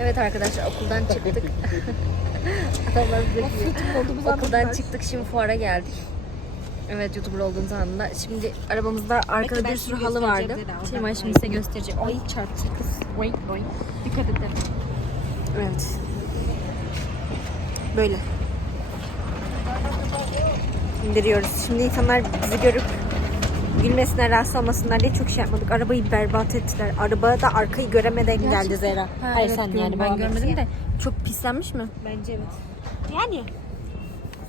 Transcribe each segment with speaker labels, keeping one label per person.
Speaker 1: Evet arkadaşlar okuldan çıktık. Adamlar bize Okuldan çıktık şimdi fuara geldik. Evet YouTuber olduğumuz anda. Şimdi arabamızda arkada bir sürü halı vardı. Şeyma şimdi size göstereceğim. Ay çarptı kız. Oy oy. Dikkat edin. Evet. Böyle. İndiriyoruz. Şimdi insanlar bizi görüp gülmesinler, rahatsız olmasınlar diye çok şey yapmadık. Arabayı berbat ettiler. Araba da arkayı göremeden geldi Zehra. Hayır sen yani ben görmedim de. Çok pislenmiş mi?
Speaker 2: Bence evet. Yani.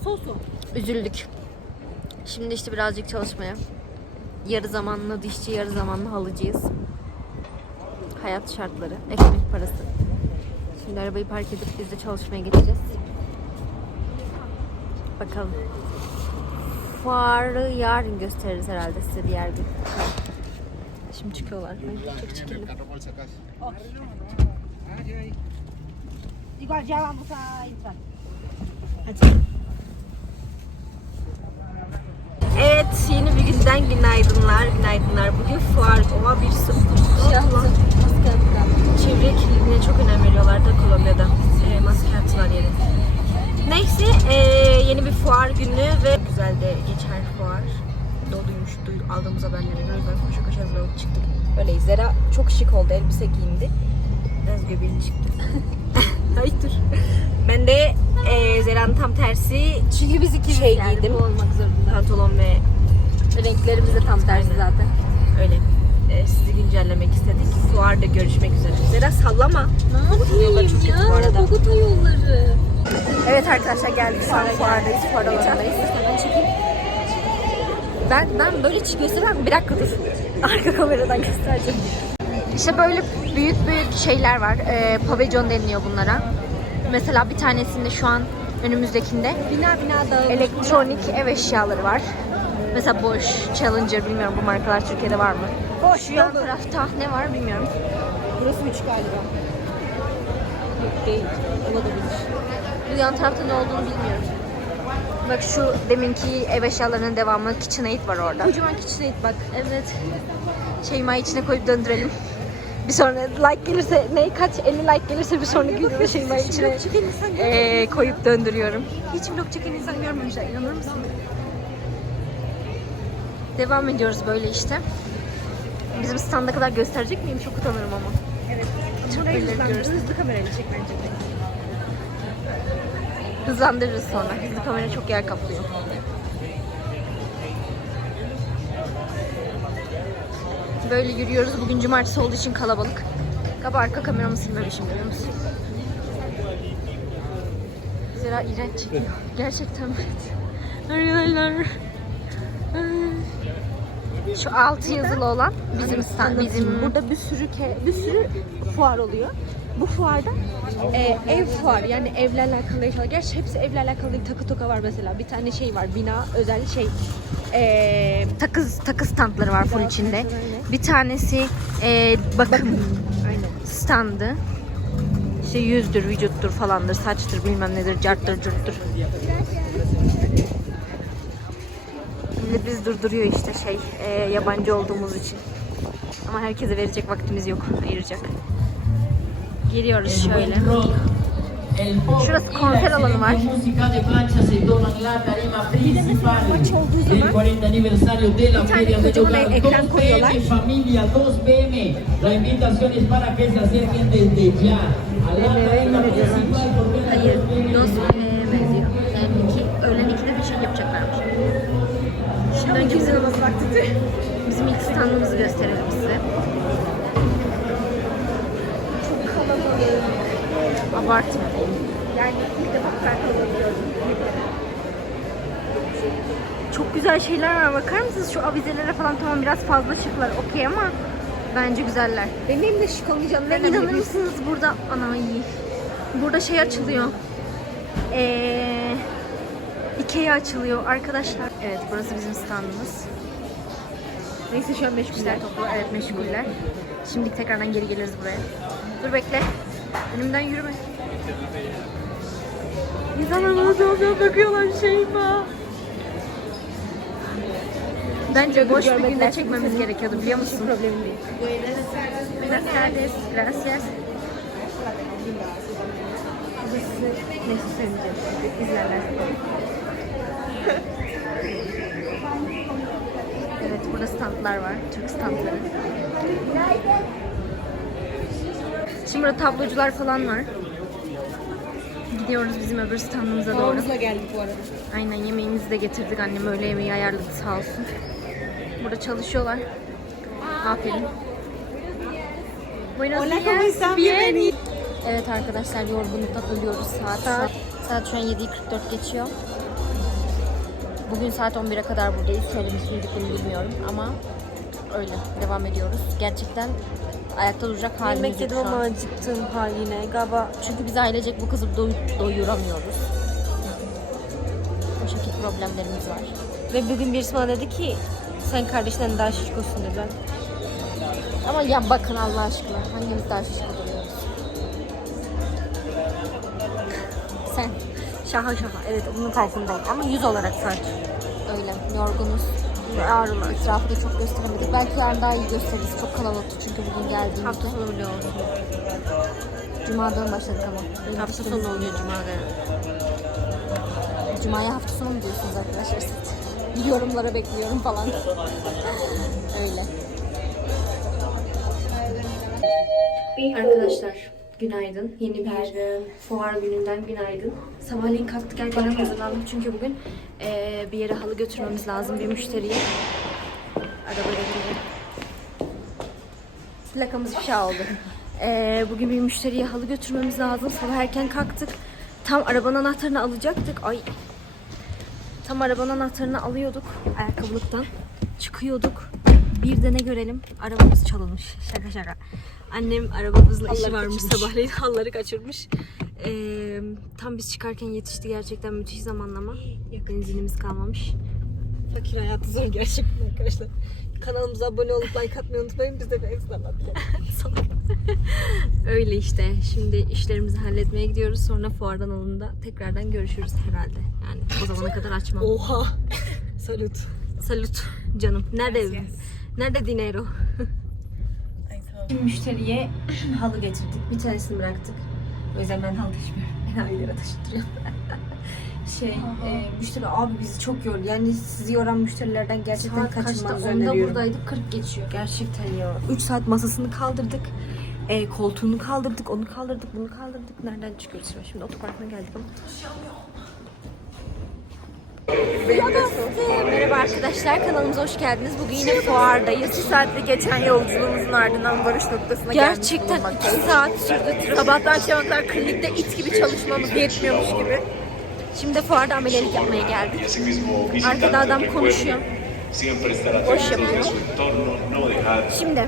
Speaker 2: Sosu.
Speaker 1: Üzüldük. Şimdi işte birazcık çalışmaya. Yarı zamanlı dişçi, yarı zamanlı halıcıyız. Hayat şartları, ekmek parası. Şimdi arabayı park edip biz de çalışmaya geçeceğiz. Bakalım. Fuarı yarın gösteririz herhalde size diğer gün. Şimdi çıkıyorlar. Ay, çok çekelim.
Speaker 2: Igual ya vamos a entrar.
Speaker 1: Evet, yeni bir günden günaydınlar, günaydınlar. Bugün fuar, oha bir Allah. Çevre kirliliğine çok önem veriyorlar da Kolombiya'da. E, maske attılar yere. Neyse, e, yeni bir fuar günü ve güzel de geçer fuar. Doluymuş, duy, aldığımız haberlere göre ben koşa koşa hazırlanıp çıktık. Böyleyiz. Zera çok şık oldu, elbise giyindi. Biraz göbeğini çıktı. Ay dur. Ben de e, Zera'nın tam tersi
Speaker 2: Çünkü biz ikimiz
Speaker 1: Şey
Speaker 2: yani
Speaker 1: giydim.
Speaker 2: bu olmak zorunda.
Speaker 1: pantolon ve
Speaker 2: Renklerimiz de tam tersi
Speaker 1: Aynen.
Speaker 2: zaten.
Speaker 1: Öyle. Ee, sizi güncellemek istedik. Fuarda görüşmek üzere. Zera sallama.
Speaker 2: Ne
Speaker 1: Yollar çok kötü bu arada.
Speaker 2: Bogota yolları.
Speaker 1: Evet arkadaşlar geldik. Şu an fuardayız. Fuar alanındayız. Ben, ben böyle gösteremem. Bir dakika dur. Arka kameradan göstereceğim. İşte böyle büyük büyük şeyler var. Ee, pavilion deniliyor bunlara. Mesela bir tanesinde şu an önümüzdekinde
Speaker 2: Bina bina dağılmış.
Speaker 1: elektronik ev eşyaları var. Mesela Bosch, Challenger bilmiyorum bu markalar Türkiye'de var mı? Şu yan tarafta ne var bilmiyorum.
Speaker 2: Burası 3 galiba. Yok değil. Olabilir.
Speaker 1: Bu yan tarafta ne olduğunu bilmiyorum. Bak şu deminki ev eşyalarının devamı KitchenAid var orada.
Speaker 2: Kocaman KitchenAid bak.
Speaker 1: Evet. Şeyma'yı içine koyup döndürelim. Bir sonra like gelirse ne kaç 50 like gelirse bir sonraki videoda Şeyma'yı içine eee, koyup döndürüyorum.
Speaker 2: Hiç vlog çeken insan görmemişler. İnanır mısın?
Speaker 1: Devam ediyoruz böyle işte. Bizim standa kadar gösterecek miyim? Çok utanırım ama.
Speaker 2: Evet.
Speaker 1: Çok ediyoruz.
Speaker 2: Hızlı kamerayla çek bence.
Speaker 1: Hızlandırırız sonra. Hızlı kamera çok yer kaplıyor. Böyle yürüyoruz. Bugün cumartesi olduğu için kalabalık. Galiba arka kameramı silmemişim biliyor musun? Zira iğrenç çekiyor. Gerçekten. Arkadaşlar. Şu altı yazılı olan bizim stand, bizim
Speaker 2: Burada bir sürü ke bir sürü fuar oluyor. Bu fuarda e, ev fuar yani evlerle alakalı eşyalar. Gerçi hepsi evlerle alakalı değil. Takı toka var mesela. Bir tane şey var. Bina özel şey. E,
Speaker 1: takı takı standları var full içinde. Bir tanesi e, bakım
Speaker 2: aynen.
Speaker 1: standı. İşte yüzdür, vücuttur falandır, saçtır, bilmem nedir, carttır, curttur. Millet bizi durduruyor işte şey, e, yabancı olduğumuz için. Ama herkese verecek vaktimiz yok, ayıracak. Geliyoruz şöyle. Şurası konser alanı var.
Speaker 3: música de marcha se toma en la tarima principal del 40 aniversario de la Feria del
Speaker 2: kocaman
Speaker 3: Hogar.
Speaker 2: ekran
Speaker 3: 2
Speaker 2: koyuyorlar.
Speaker 3: PM familia, 2 PM. La invitación es para que se acerquen desde ya a la tarima principal porque a las
Speaker 1: Hayır,
Speaker 3: 2 PM
Speaker 1: Dos benziyor. Yani iki, öğlen ikide bir şey yapacaklarmış. Şimdi önce bizim, bizim ilk standımızı gösterelim size. Abartma.
Speaker 2: Yani ilk defa gördüm.
Speaker 1: Çok güzel şeyler var. Bakar mısınız şu avizelere falan tamam biraz fazla şıklar okey ama bence güzeller.
Speaker 2: Benim elimde şık olmayacağını
Speaker 1: Ve inanır mısınız burada ana iyi. Burada şey açılıyor. Ee, Ikea açılıyor arkadaşlar. Evet burası bizim standımız.
Speaker 2: Neyse şu an meşguller.
Speaker 1: Toplu evet meşguller. Şimdi tekrardan geri geliriz buraya. Dur bekle. Önümden yürüme. İnsanlar bana tuhaf tuhaf bakıyorlar Şeyma. Bence boş bir günde çekmemiz gerekiyordu biliyor musun?
Speaker 2: Hiç problemim değil.
Speaker 1: Gracias, gracias. neyse söylemeyeceğim. İzlerler. evet burada standlar var. Türk standları. Şimdi burada tablocular falan var. Gidiyoruz bizim öbür standımıza doğru.
Speaker 2: Babamızla geldik bu arada.
Speaker 1: Aynen yemeğimizi de getirdik. Annem öğle yemeği ayarladı sağ olsun. Burada çalışıyorlar. Aferin. Buenos días. Bien. Evet arkadaşlar yorgunluktan ölüyoruz saat. Saat, saat şu an 7.44 geçiyor. Bugün saat 11'e kadar buradayız. Söylemiş miydik bunu bilmiyorum ama öyle devam ediyoruz. Gerçekten ayakta duracak halimiz yok şu an.
Speaker 2: acıktım ha yine. Galiba
Speaker 1: Çünkü biz ailecek bu kızı doy- doyuramıyoruz. O şekilde problemlerimiz var.
Speaker 2: ve bugün birisi bana dedi ki sen kardeşinden daha şişkosun dedi. Ben
Speaker 1: Ama ya bakın Allah aşkına hangimiz daha şişko duruyoruz? Sen.
Speaker 2: şaka şaka. Evet bunun farkındayım. Ama yüz olarak sadece.
Speaker 1: Öyle yorgunuz. Ve ağrılar. Etrafı da çok gösteremedik. Belki yarın daha iyi gösteririz. Çok kalabalıktı çünkü bugün geldiğimizde.
Speaker 2: Hafta sonu bile oldu.
Speaker 1: Cuma'dan başladık ama. Benim
Speaker 2: Hafta sonu oluyor Cuma'da.
Speaker 1: Cuma'ya hafta sonu mu diyorsunuz arkadaşlar siz? Yorumlara bekliyorum falan. Öyle. Arkadaşlar günaydın. Yeni bir fuar gününden günaydın. Sabahleyin kalktık erken hazırlandık çünkü bugün eee, bir yere halı götürmemiz lazım bir müşteriye. Arabaya gidelim. Plakamız ifşa oldu. Eee, bugün bir müşteriye halı götürmemiz lazım. Sabah erken kalktık. Tam arabanın anahtarını alacaktık. Ay Tam arabanın anahtarını alıyorduk ayakkabılıktan. Çıkıyorduk. Bir de ne görelim? Arabamız çalınmış. Şaka şaka. Annem arabamızla işi varmış sabahleyin. Halları kaçırmış. Ee, tam biz çıkarken yetişti gerçekten müthiş zamanlama. Benzinimiz kalmamış.
Speaker 2: Fakir hayatı zor gerçekten arkadaşlar. Kanalımıza abone olup like atmayı unutmayın. Biz de benzin
Speaker 1: Öyle işte. Şimdi işlerimizi halletmeye gidiyoruz. Sonra fuardan alında tekrardan görüşürüz herhalde. Yani o zamana kadar açmam.
Speaker 2: Oha. Salut.
Speaker 1: Salut canım. Nerede evin? Nerede dinero?
Speaker 2: Müşteriye halı getirdik. Bir tanesini bıraktık. O yüzden ben halı taşımıyorum. Enayileri taşıtırıyorum. şey, e, müşteri abi bizi çok yordu. Yani sizi yoran müşterilerden gerçekten
Speaker 1: Saat kaçta?
Speaker 2: kaçınmanızı öneriyorum.
Speaker 1: buradaydık. 40 geçiyor.
Speaker 2: Gerçekten ya. 3 saat masasını kaldırdık. E, koltuğunu kaldırdık, onu kaldırdık, bunu kaldırdık. Nereden çıkıyoruz şimdi? Şimdi otoparkına geldik ama.
Speaker 1: Merhaba arkadaşlar kanalımıza hoş geldiniz. Bugün yine fuardayız. 2 saatli geçen yolculuğumuzun ardından varış noktasına Gerçekten 2 saat sürdü. Sabahtan akşama kadar klinikte it gibi çalışmamız yetmiyormuş gibi. Şimdi fuarda amelilik yapmaya geldik. Arkada adam konuşuyor. Boş yapıyor. Şimdi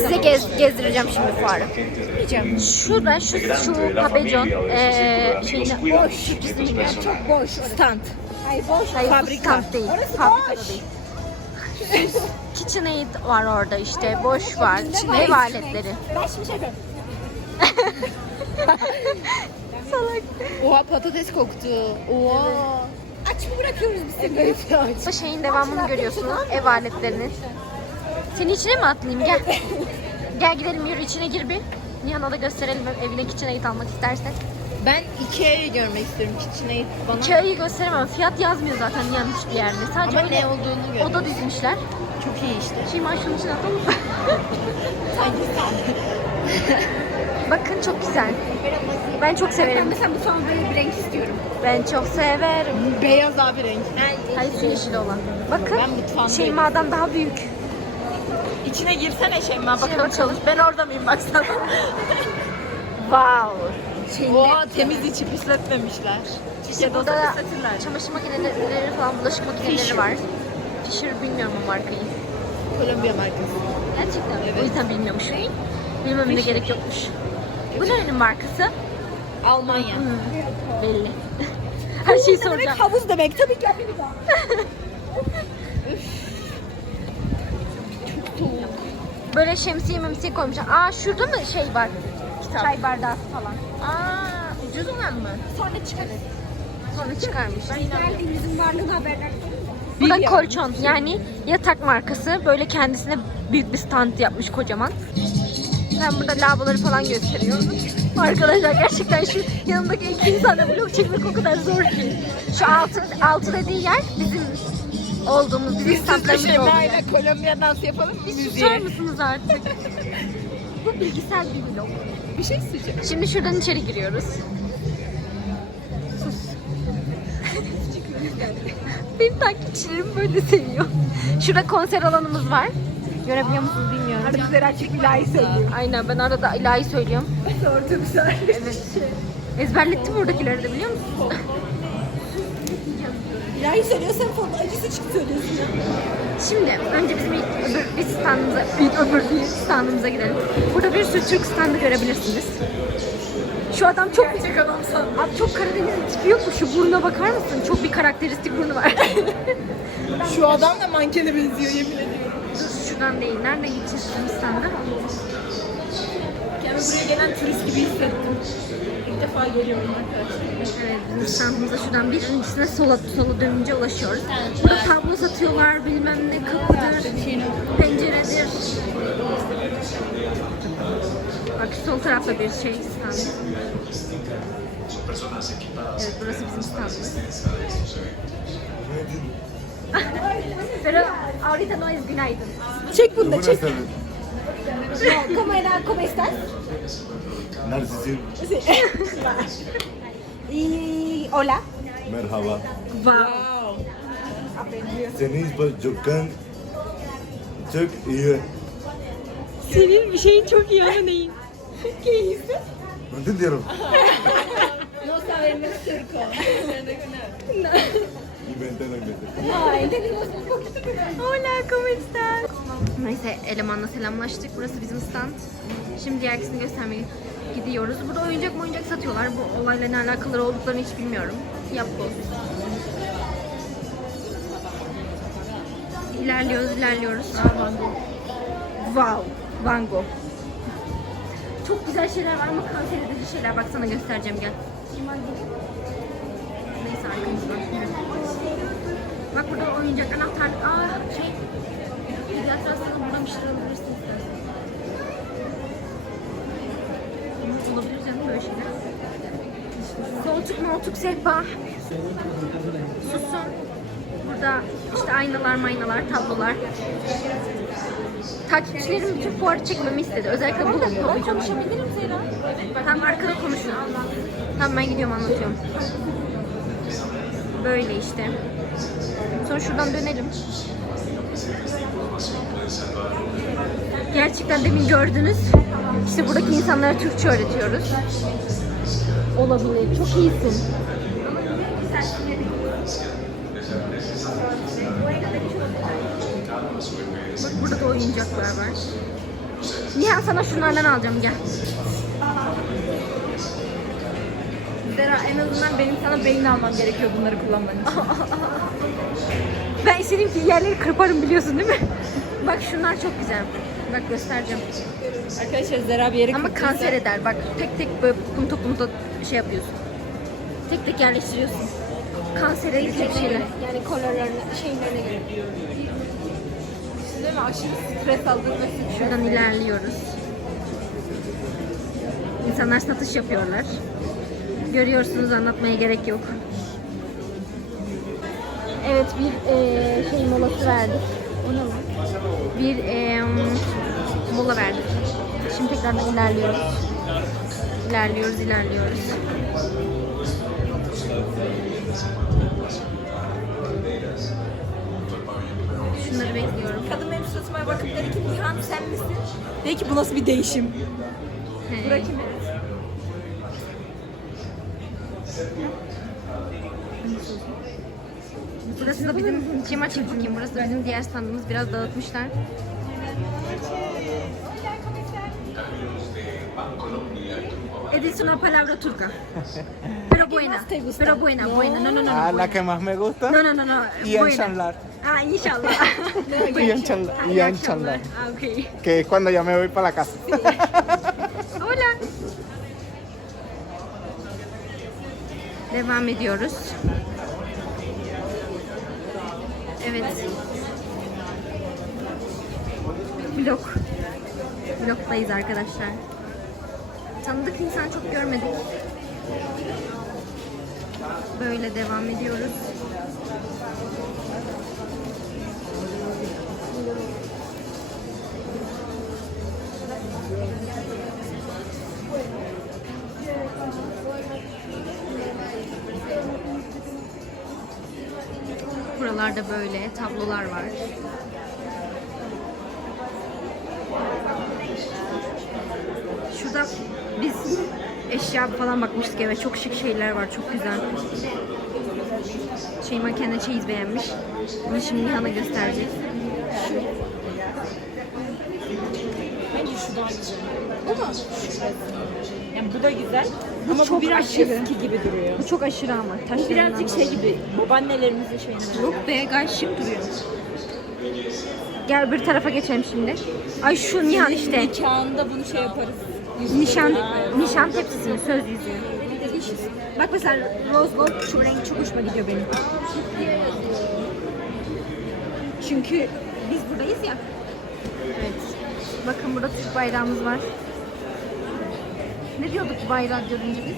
Speaker 1: size gez, gezdireceğim şimdi fuarı. Şurada şu şu pabellon eee şeyine boş. Çok boş. Stand. Hayır boş. Hayır bu stand değil. Fabrikada değil. KitchenAid var orada işte. Boş var. Ev aletleri.
Speaker 4: Oha patates koktu. Oha. Aç mı bırakıyoruz biz seni? Evet aç.
Speaker 1: Bu şeyin devamını görüyorsunuz. Ev aletlerinin. Seni içine mi atlayayım? Gel. Gel gidelim yürü içine gir bir. Nihan'a da gösterelim evine KitchenAid almak istersen.
Speaker 4: Ben Ikea'yı görmek istiyorum. KitchenAid bana.
Speaker 1: Ikea'yı gösteremem. Fiyat yazmıyor zaten Nihan hiçbir yerde. Sadece
Speaker 4: Ama
Speaker 1: öyle
Speaker 4: ne olduğunu gör.
Speaker 1: oda dizmişler.
Speaker 4: Çok iyi işte.
Speaker 1: Şeyma şunun içine atalım mı? Bakın çok güzel. Ben çok severim.
Speaker 4: Mesela bu son böyle bir renk istiyorum.
Speaker 1: Ben çok severim.
Speaker 4: Beyaz abi renk.
Speaker 1: Hayır yeşil olan. Bakın
Speaker 4: Ben mutfağımda
Speaker 1: Şeyma'dan daha büyük.
Speaker 4: İçine girsene Şeyma bakalım
Speaker 1: bakalım.
Speaker 4: çalış. Ben orada mıyım baksana.
Speaker 1: Wow. Şeyinde,
Speaker 4: Oha temiz içi pisletmemişler.
Speaker 1: işte burada da çamaşır makineleri falan, bulaşık makineleri var. Fisher bilmiyorum o markayı.
Speaker 4: Kolombiya markası.
Speaker 1: Gerçekten mi? O yüzden bilmiyormuş. Bilmem ne gerek yokmuş. Bu nerenin markası?
Speaker 4: Almanya.
Speaker 1: Belli. Her şeyi soracağım.
Speaker 4: Havuz demek tabii ki.
Speaker 1: Böyle şemsiye memsiye koymuşlar. Aa şurada mı şey var? Çay bardağı falan.
Speaker 4: Aa ucuz olan mı?
Speaker 1: Sonra çıkarız. Sonra çıkarmış.
Speaker 4: Geldiğimizin varlığını haberler.
Speaker 1: Bu da kolçon yani yatak markası. Böyle kendisine büyük bir stand yapmış kocaman. Ben burada lavaboları falan gösteriyorum. Arkadaşlar gerçekten şu yanındaki iki insanla vlog çekmek o kadar zor ki. Şu altı, altı dediği yer bizim olduğumuz, bizim standlarımız olduğu yer.
Speaker 4: Kolombiya dansı yapalım mı?
Speaker 1: Bir susar mısınız artık? Bu bilgisayar bir vlog.
Speaker 4: Bir şey söyleyeceğim.
Speaker 1: Şimdi şuradan içeri giriyoruz. Sus. Benim takipçilerim böyle seviyor. Şurada konser alanımız var. Görebiliyor musunuz bilmiyorum.
Speaker 2: Arada Zera çık ilahi söylüyor.
Speaker 1: Aynen ben arada ilahi söylüyorum.
Speaker 2: Sonra.
Speaker 1: Evet. Ezberlettim buradakileri de biliyor musun?
Speaker 2: İlahi söylüyorsan falan acısı çık söylüyorsun.
Speaker 1: Şimdi önce bizim ilk öbür bir standımıza, ilk öbür bir standımıza gidelim. Burada bir sürü Türk standı görebilirsiniz. Şu adam çok... Gerçek adam Abi çok Karadeniz tipi yok mu? Şu burnuna bakar mısın? Çok bir karakteristik burnu var.
Speaker 4: Şu adam da mankene benziyor yemin ediyorum.
Speaker 1: Dur şuradan değil. Nereden gideceğiz bizim standa?
Speaker 4: Buraya gelen turist gibi hissettim. İlk defa geliyorum arkadaşlar.
Speaker 1: Evet, standımıza şuradan birincisine sola, sola dönünce ulaşıyoruz. Burada tablo satıyorlar, bilmem ne kapıdır, penceredir. Bak şu sol tarafta bir şey stand. Evet burası bizim standımız. Pero ahorita no es günaydın.
Speaker 2: Çek bunu da çek.
Speaker 5: Tardes.
Speaker 2: ¿Cómo era? ¿Cómo estás?
Speaker 5: Narcissim.
Speaker 2: Sí. y hola.
Speaker 5: Merhaba.
Speaker 1: Wow.
Speaker 5: Senin Gökhan. Çok iyi.
Speaker 1: Senin bir şeyin çok iyi ama neyin?
Speaker 5: Ne diyorum?
Speaker 4: No sabemos turco.
Speaker 1: Hola, ¿cómo estás? Neyse elemanla selamlaştık. Burası bizim stand. Şimdi diğerkisini göstermeye gidiyoruz. Burada oyuncak mı oyuncak satıyorlar. Bu olayla ne alakalı olduklarını hiç bilmiyorum. Yap boz. İlerliyoruz, ilerliyoruz. Aa, Van Gogh. Wow, Van Gogh. Çok güzel şeyler var ama kanser edici şeyler. Bak sana göstereceğim gel. Neyse arkamızda. Bak burada oyuncak anahtar. Aa şey. Buradan bir şeyler alabilirsin istersen. Olabilir canım böyle şeyler. Koltuk moltuk sehpa. Susun. Burada işte aynalar maynalar, tablolar. Takipçilerim bütün fuarı çekmemi istedi. Özellikle bu Ben konuşabilirim Zeyra. Tamam arkada konuşun. Tamam ben gidiyorum anlatıyorum. Böyle işte. Sonra şuradan dönelim. Gerçekten demin gördünüz. İşte buradaki insanlara Türkçe öğretiyoruz. Olabilir. Çok iyisin. Bak burada da oyuncaklar var. Nihan sana şunlardan alacağım gel.
Speaker 4: Zera en azından benim sana beyin almam gerekiyor bunları kullanman için.
Speaker 1: Ben istediğim ki yerleri kırparım biliyorsun değil mi? Bak şunlar çok güzel. Bak göstereceğim.
Speaker 4: Arkadaşlar Zera bir yere
Speaker 1: Ama
Speaker 4: kırptıysa-
Speaker 1: kanser eder. Bak tek tek böyle punto punto şey yapıyorsun. Tek tek yerleştiriyorsun. Kanser edecek şeyler.
Speaker 2: Yani kolorlarına, şeylerine göre.
Speaker 4: Değil mi? Aşırı stres aldırması.
Speaker 1: Şuradan ilerliyoruz. İnsanlar satış yapıyorlar. Görüyorsunuz anlatmaya gerek yok. Evet bir eee, şey molası verdik. O ne lan? Bir eee, mola verdik. Şimdi tekrardan ilerliyoruz. İlerliyoruz, ilerliyoruz. Şunları bekliyorum.
Speaker 2: Kadın benim suratıma bakıp dedi ki Nihan sen misin? Dedi ki bu nasıl bir değişim?
Speaker 1: He.
Speaker 2: Bırak
Speaker 1: Burası da bizim kim açayım bakayım. Burası da bizim diğer standımız. Biraz dağıtmışlar. Es una palabra turca. Pero buena. Pero buena, buena. No, no, no.
Speaker 6: Ah, la que más me gusta.
Speaker 1: No, no, no, no.
Speaker 6: Y
Speaker 1: buena.
Speaker 6: enchamblar.
Speaker 1: Ah, inshallah.
Speaker 6: Y enchamblar.
Speaker 1: Ah,
Speaker 6: Y enchamblar.
Speaker 1: Ah, ok.
Speaker 6: Que es cuando ya me voy para la casa.
Speaker 1: Hola. Devam ediyoruz. Evet. Vlog. Vlogdayız arkadaşlar. tanıdık insan çok görmedik. Böyle devam ediyoruz. Buralarda böyle tablolar var. Şurada biz eşya falan bakmıştık eve. Çok şık şeyler var. Çok güzel. Şeyma kendine çeyiz beğenmiş. Bunu şimdi Nihan'a göstereceğiz.
Speaker 4: Yani bu da güzel.
Speaker 1: Bu
Speaker 4: Ama
Speaker 1: çok
Speaker 4: bu biraz
Speaker 1: aşırı.
Speaker 4: eski gibi duruyor.
Speaker 1: Bu çok aşırı ama.
Speaker 4: Bu birazcık şey gibi. Babaannelerimizin şeyine benziyor.
Speaker 1: Yok be gayet şık duruyor. Gel bir tarafa geçelim şimdi. Ay şu Nihan işte.
Speaker 4: Nikahında bunu şey yaparız.
Speaker 1: Nişan, nişan tepsisini, söz yüzüğü. Bak mesela rose gold şu renk çok hoşuma gidiyor benim. Çünkü biz buradayız ya. Bakın burada Türk bayrağımız var. Ne diyorduk bu bayrağı görünce biz?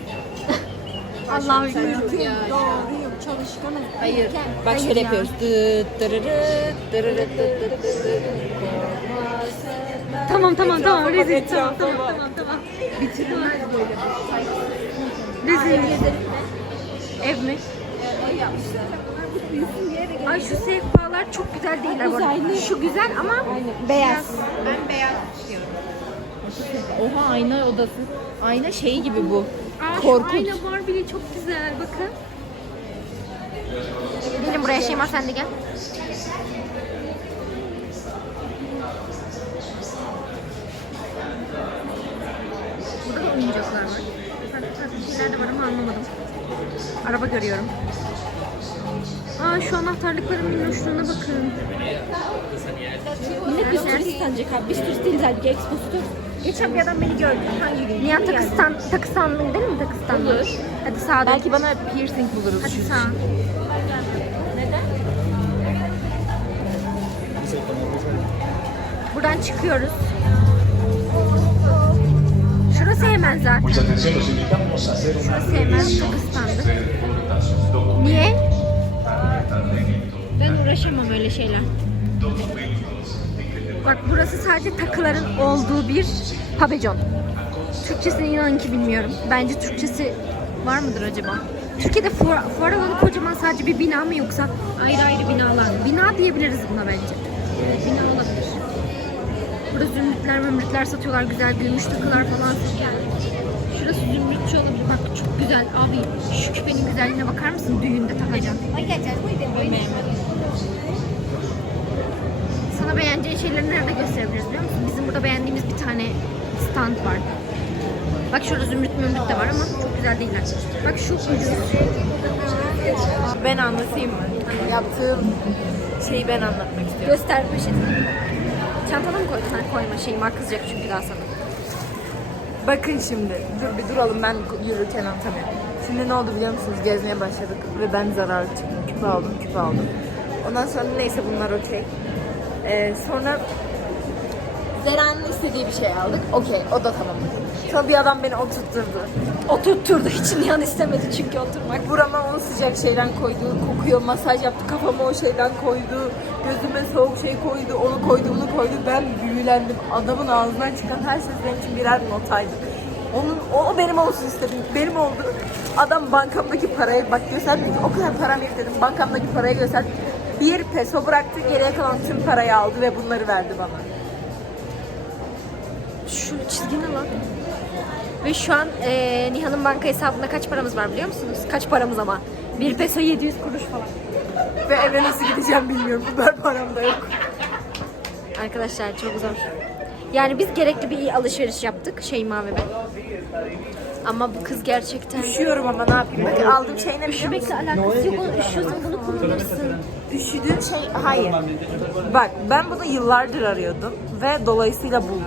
Speaker 1: Allah'ım
Speaker 2: Doğruyum, çalışkanım. Hayır. Bak şöyle
Speaker 1: ya.
Speaker 2: yapıyoruz.
Speaker 1: Tamam tamam tamam rezil tamam tamam tamam. Bitirilmez böyle. Rezil. Ev mi? Ay şu sehpalar çok güzel değiller bu arada. Şu güzel ama beyaz.
Speaker 2: Ben beyaz istiyorum. Oha ayna odası. Ayna şeyi gibi bu.
Speaker 1: Aa,
Speaker 2: Korkunç.
Speaker 1: Şu ayna var bile çok güzel bakın. Gelin buraya Şeyma sen de gel. Burada da oyuncaklar var. Farklı şeyler de var ama anlamadım. Araba görüyorum. Aa şu anahtarlıkların minnoşluğuna bakın.
Speaker 4: Millet biz turist sanacak abi. Biz turist değiliz halbuki Expo'sudur.
Speaker 1: Geçen bir adam beni gördü. Hangi gün? Nihan Takıstan, Takıstanlı gidelim mi Takıstanlı?
Speaker 4: Olur.
Speaker 1: Hadi sağa dön.
Speaker 4: Belki bana piercing buluruz.
Speaker 1: Hadi sağa.
Speaker 4: Neden?
Speaker 1: Buradan çıkıyoruz. Şurası hemen zaten. Şurası hemen Takistan'da. Niye? Uğraşamam öyle şeyler. Bak burası sadece takıların olduğu bir pavyon. Türkçesini inanın ki bilmiyorum. Bence Türkçesi var mıdır acaba? Türkiye'de fuar, fuar alanı kocaman sadece bir bina mı yoksa ayrı ayrı binalar mı? Bina diyebiliriz buna bence. Evet, bina olabilir. Burada zümrütler mümrütler satıyorlar. Güzel gümüş takılar falan. Şurası güzel. Abi şu küpenin güzelliğine bakar mısın? Düğünde takacağım. Sana beğeneceğin şeyleri nerede gösterebiliriz biliyor musun? Bizim burada beğendiğimiz bir tane stand var. Bak şurada zümrüt mümrüt de var ama çok güzel değiller. Bak şu ucuz.
Speaker 4: Ben anlatayım mı? Yaptığım şeyi ben anlatmak istiyorum.
Speaker 1: Göster poşetini. Çantana mı koydun? Ha, koyma şeyim kızacak çünkü daha sana.
Speaker 4: Bakın şimdi. Dur bir duralım ben yürürken anlatamıyorum. Şimdi ne oldu biliyor musunuz? Gezmeye başladık ve ben zararlı çıktım. Küpe aldım, küpe aldım. Ondan sonra neyse bunlar okey. Ee, sonra Zeren'in istediği bir şey aldık. Okey, o da tamam. Sonra bir adam beni oturtturdu.
Speaker 1: Oturtturdu. Hiç Nihan istemedi çünkü oturmak.
Speaker 4: Burama onu sıcak şeyden koydu, kokuyor, masaj yaptı, kafama o şeyden koydu, gözüme soğuk şey koydu, onu koydu, bunu koydu. Ben büyülendim. Adamın ağzından çıkan her ses benim için birer notaydı. Onun, o benim olsun istedim. Benim oldu. Adam bankamdaki parayı bak gösterdi o kadar param yok dedim. Bankamdaki parayı gösterdi. Bir peso bıraktı, geriye kalan tüm parayı aldı ve bunları verdi bana.
Speaker 1: Şu çizgi ne lan? Ve şu an eee Nihan'ın banka hesabında kaç paramız var biliyor musunuz? Kaç paramız ama? 1 peso 700 kuruş falan.
Speaker 4: Ve eve nasıl gideceğim bilmiyorum. Bu kadar param da yok.
Speaker 1: Arkadaşlar çok zor. Yani biz gerekli bir alışveriş yaptık Şeyma ve ben. Ama bu kız gerçekten...
Speaker 4: Üşüyorum ama ne yapayım? Bakın aldığım şey ne biliyor musun?
Speaker 1: Üşümekle alakası yok. Oğlum üşüyorsan bunu kullanırsın.
Speaker 4: Üşüdüğüm şey hayır. Bak ben bunu yıllardır arıyordum ve dolayısıyla buldum.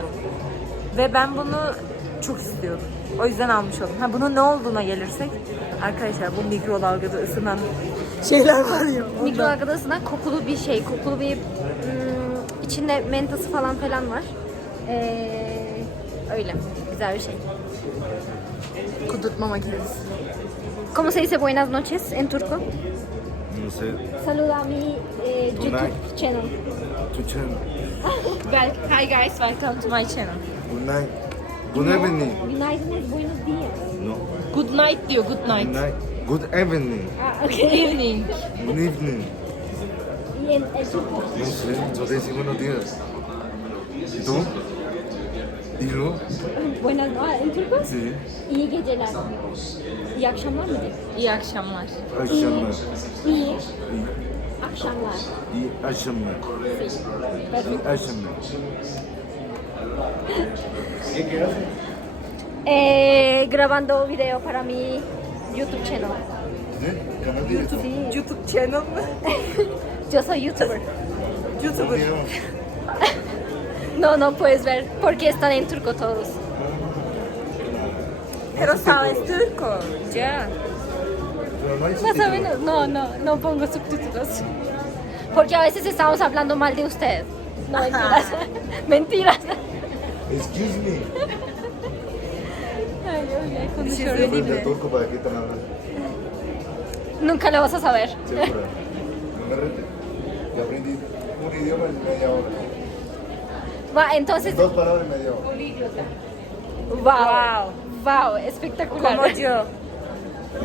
Speaker 4: Ve ben bunu çok istiyordum. O yüzden almış oldum. Ha bunun ne olduğuna gelirsek arkadaşlar bu mikrodalgada ısınan şeyler var ya. ondan.
Speaker 1: Mikrodalgada ısınan kokulu bir şey. Kokulu bir... hmm, içinde mentası falan falan var. Ee, öyle. Güzel bir şey.
Speaker 2: Kudurtma makinesi.
Speaker 1: ¿Cómo se dice buenas noches en turco?
Speaker 5: No sé.
Speaker 1: Saluda a mi eh, YouTube channel.
Speaker 5: Tu channel.
Speaker 4: Well, hi guys, welcome to my channel.
Speaker 5: Good night. Good evening.
Speaker 1: Günaydın es buenos días.
Speaker 5: No.
Speaker 4: Good night diyor, good
Speaker 5: Good
Speaker 4: night.
Speaker 5: night. Good evening.
Speaker 1: Ah,
Speaker 4: Good
Speaker 1: okay.
Speaker 4: evening.
Speaker 5: Good evening.
Speaker 1: y en, en turco.
Speaker 5: No sé. Yo te decía buenos días. ¿Y tú? ¿Y tú?
Speaker 1: Buenas ah, en turco.
Speaker 5: Sí.
Speaker 1: İyi geceler. İyi akşamlar mı?
Speaker 4: İyi akşamlar.
Speaker 5: Akşamlar.
Speaker 1: İyi akşamlar.
Speaker 5: İyi akşamlar. İyi akşamlar.
Speaker 1: Eh, grabando video para mi YouTube channel.
Speaker 5: Ne? Kanal değil. YouTube.
Speaker 4: YouTube channel?
Speaker 1: Yo soy YouTuber.
Speaker 4: YouTuber.
Speaker 1: No, no puedes ver porque están en turco todos.
Speaker 4: Pero sabes turco. Ya.
Speaker 5: Hay
Speaker 1: Más o menos, no, no, no pongo subtítulos. Porque a veces estamos hablando mal de usted. No, mentiras. mentiras.
Speaker 5: Excuse me.
Speaker 1: Ay,
Speaker 4: şey
Speaker 1: konuşuyoruz.
Speaker 5: Aprende turco para que están hablando.
Speaker 1: Nunca lo vas a saber.
Speaker 5: Segura. No me rete. Ya aprendí un idioma en media hora.
Speaker 1: Va, entonces,
Speaker 5: Dos palabras en media hora.
Speaker 1: wow, wow, espectacular.
Speaker 4: Como yo.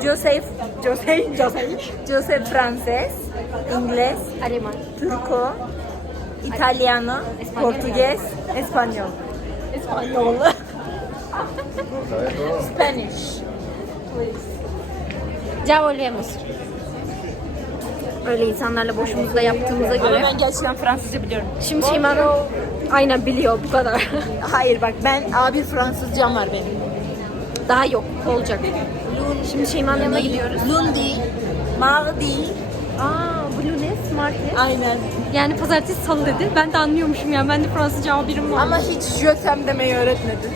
Speaker 4: Yo sé, yo sé, yo sé, yo sé francés, inglés,
Speaker 1: Alemán.
Speaker 4: turco, español.
Speaker 1: Español.
Speaker 5: ¿Sabes todo?
Speaker 4: Spanish.
Speaker 1: Ya volvemos. Öyle insanlarla boşumuzda yaptığımıza
Speaker 4: Ama
Speaker 1: göre.
Speaker 4: ben gerçekten Fransızca biliyorum.
Speaker 1: Şimdi Şeyma'nın aynen biliyor bu kadar.
Speaker 4: Hayır bak ben A1 Fransızcam var benim.
Speaker 1: Daha yok, olacak. Şimdi Şeyma'nın yanına gidiyoruz.
Speaker 4: Lundi, mardi.
Speaker 1: Aa, Blue ne? Smart ne?
Speaker 4: Aynen.
Speaker 1: Yani pazartesi salı dedi. Ben de anlıyormuşum yani. Ben de Fransızca birim var.
Speaker 4: Ama hiç jötem demeyi öğretmedi.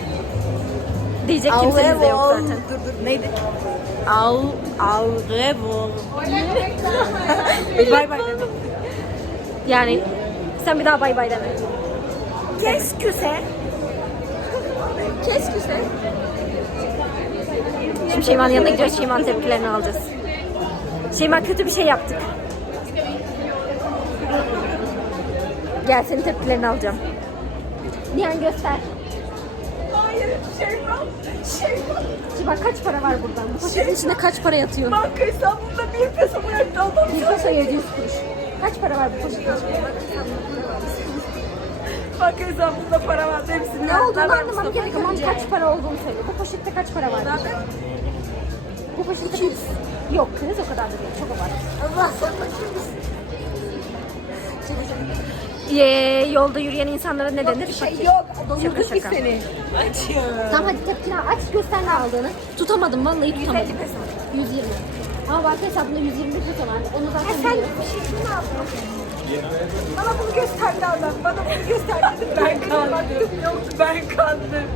Speaker 1: Diyecek kimseniz de yok zaten.
Speaker 4: Dur dur neydi? Al, al, revol. bay bay dedim.
Speaker 1: Yani sen bir daha bay bay deme.
Speaker 4: Kes küse. Kes küse.
Speaker 1: Şimdi Şeyma'nın yanına gidiyoruz. Şeyma'nın tepkilerini alacağız. Şeyma kötü bir şey yaptık. Gel senin tepkilerini alacağım. Nihan göster.
Speaker 4: Hayır, Şeyma. Şeyma.
Speaker 1: Şeyma kaç para var buradan? Bu poşetin içinde kaç para yatıyor?
Speaker 4: Banka hesabımda bir peso bıraktı adam.
Speaker 1: Bir peso 700 kuruş. Kaç para var bu poşetin içinde?
Speaker 4: Banka hesabımda para var hepsini.
Speaker 1: Ne olduğunu anlamam gerek ama kaç para olduğunu söyle. Bu poşette kaç para var? Bu poşette 200. Yok kız o kadar da değil. Çok abart.
Speaker 4: Allah sen bakayım.
Speaker 1: Ee, yolda yürüyen insanlara ne denir?
Speaker 4: Şey
Speaker 1: Fakir.
Speaker 4: yok.
Speaker 1: Şaka
Speaker 4: Doyurduk biz
Speaker 1: şaka.
Speaker 4: seni. Açıyorum.
Speaker 1: Tamam hadi tepkini aç göster ne aldığını. Tutamadım vallahi tutamadım.
Speaker 4: 150 peso.
Speaker 1: 120. Ama banka hesabında 121 peso var. Onu zaten
Speaker 4: Sen
Speaker 1: biliyorum.
Speaker 4: bir şey mi yaptın? Bana bunu gösterdi adam. Bana bunu gösterdi. Ben kandım. Yoktu ben kandım.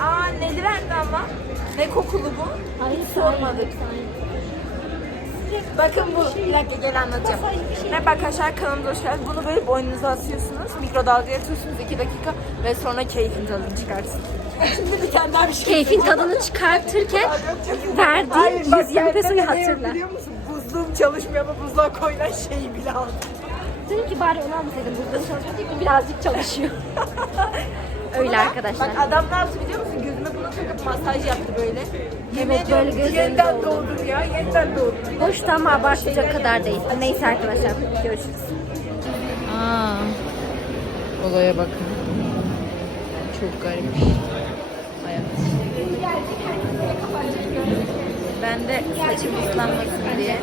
Speaker 4: Aa nedirendi ama. Ne kokulu bu?
Speaker 1: Hayır
Speaker 4: sormadık. Bakın bu. Bir dakika gel anlatacağım. Merhaba arkadaşlar kanalımıza hoş geldiniz. Bunu böyle boynunuza asıyorsunuz. Mikrodalgaya atıyorsunuz 2 dakika ve sonra keyfin tadını çıkarsın. Şimdi bir tane daha bir şey.
Speaker 1: Keyfin tadını çıkartırken verdiğin
Speaker 4: Hayır, bak
Speaker 1: 120
Speaker 4: ben de
Speaker 1: pesoyu
Speaker 4: ne
Speaker 1: hatırla.
Speaker 4: Biliyor musun? Buzluğum çalışmıyor ama buzluğa koyulan şeyi bile aldım.
Speaker 1: Dedim ki bari onu almasaydın. Burada çalışıyor değil mi? Birazcık çalışıyor. Öyle arkadaşlar.
Speaker 4: Bak adam ne yaptı biliyor musun? Takıp masaj yaptı böyle. Yemin
Speaker 1: Evet,
Speaker 4: ediyorum
Speaker 1: böyle
Speaker 4: yeniden
Speaker 1: doldu.
Speaker 4: doğdum ya. Yeniden doğdum.
Speaker 1: Hoştu ama abartacak kadar değil. Neyse arkadaşlar görüşürüz.
Speaker 2: Aa, olaya bakın. Çok garip. Hayat. Ben de saçım ıslanmasın diye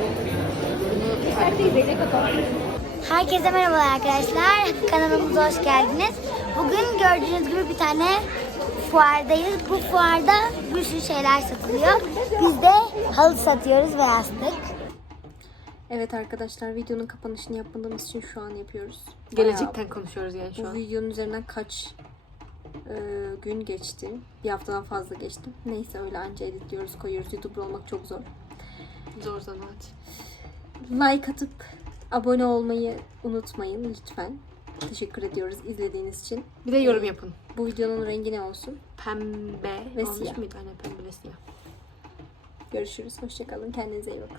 Speaker 7: Herkese merhabalar arkadaşlar. Kanalımıza hoş geldiniz. Bugün gördüğünüz gibi bir tane fuardayız. Bu fuarda bir sürü şeyler satılıyor. Biz de halı satıyoruz ve yastık.
Speaker 1: Evet arkadaşlar videonun kapanışını yapmadığımız için şu an yapıyoruz.
Speaker 2: gelecekten konuşuyoruz yani şu
Speaker 1: Bu
Speaker 2: an.
Speaker 1: videonun üzerinden kaç e, gün geçti? Bir haftadan fazla geçti. Neyse öyle anca editliyoruz, koyuyoruz. YouTuber olmak çok zor.
Speaker 2: Zor zanaat.
Speaker 1: Like atıp abone olmayı unutmayın lütfen. Teşekkür ediyoruz izlediğiniz için.
Speaker 2: Bir de yorum yapın.
Speaker 1: Bu videonun rengi ne olsun?
Speaker 2: Pembe
Speaker 1: Ve siyah.
Speaker 2: muydu? Aynen pembe ve siyah.
Speaker 1: Görüşürüz. Hoşçakalın. Kendinize iyi bakın.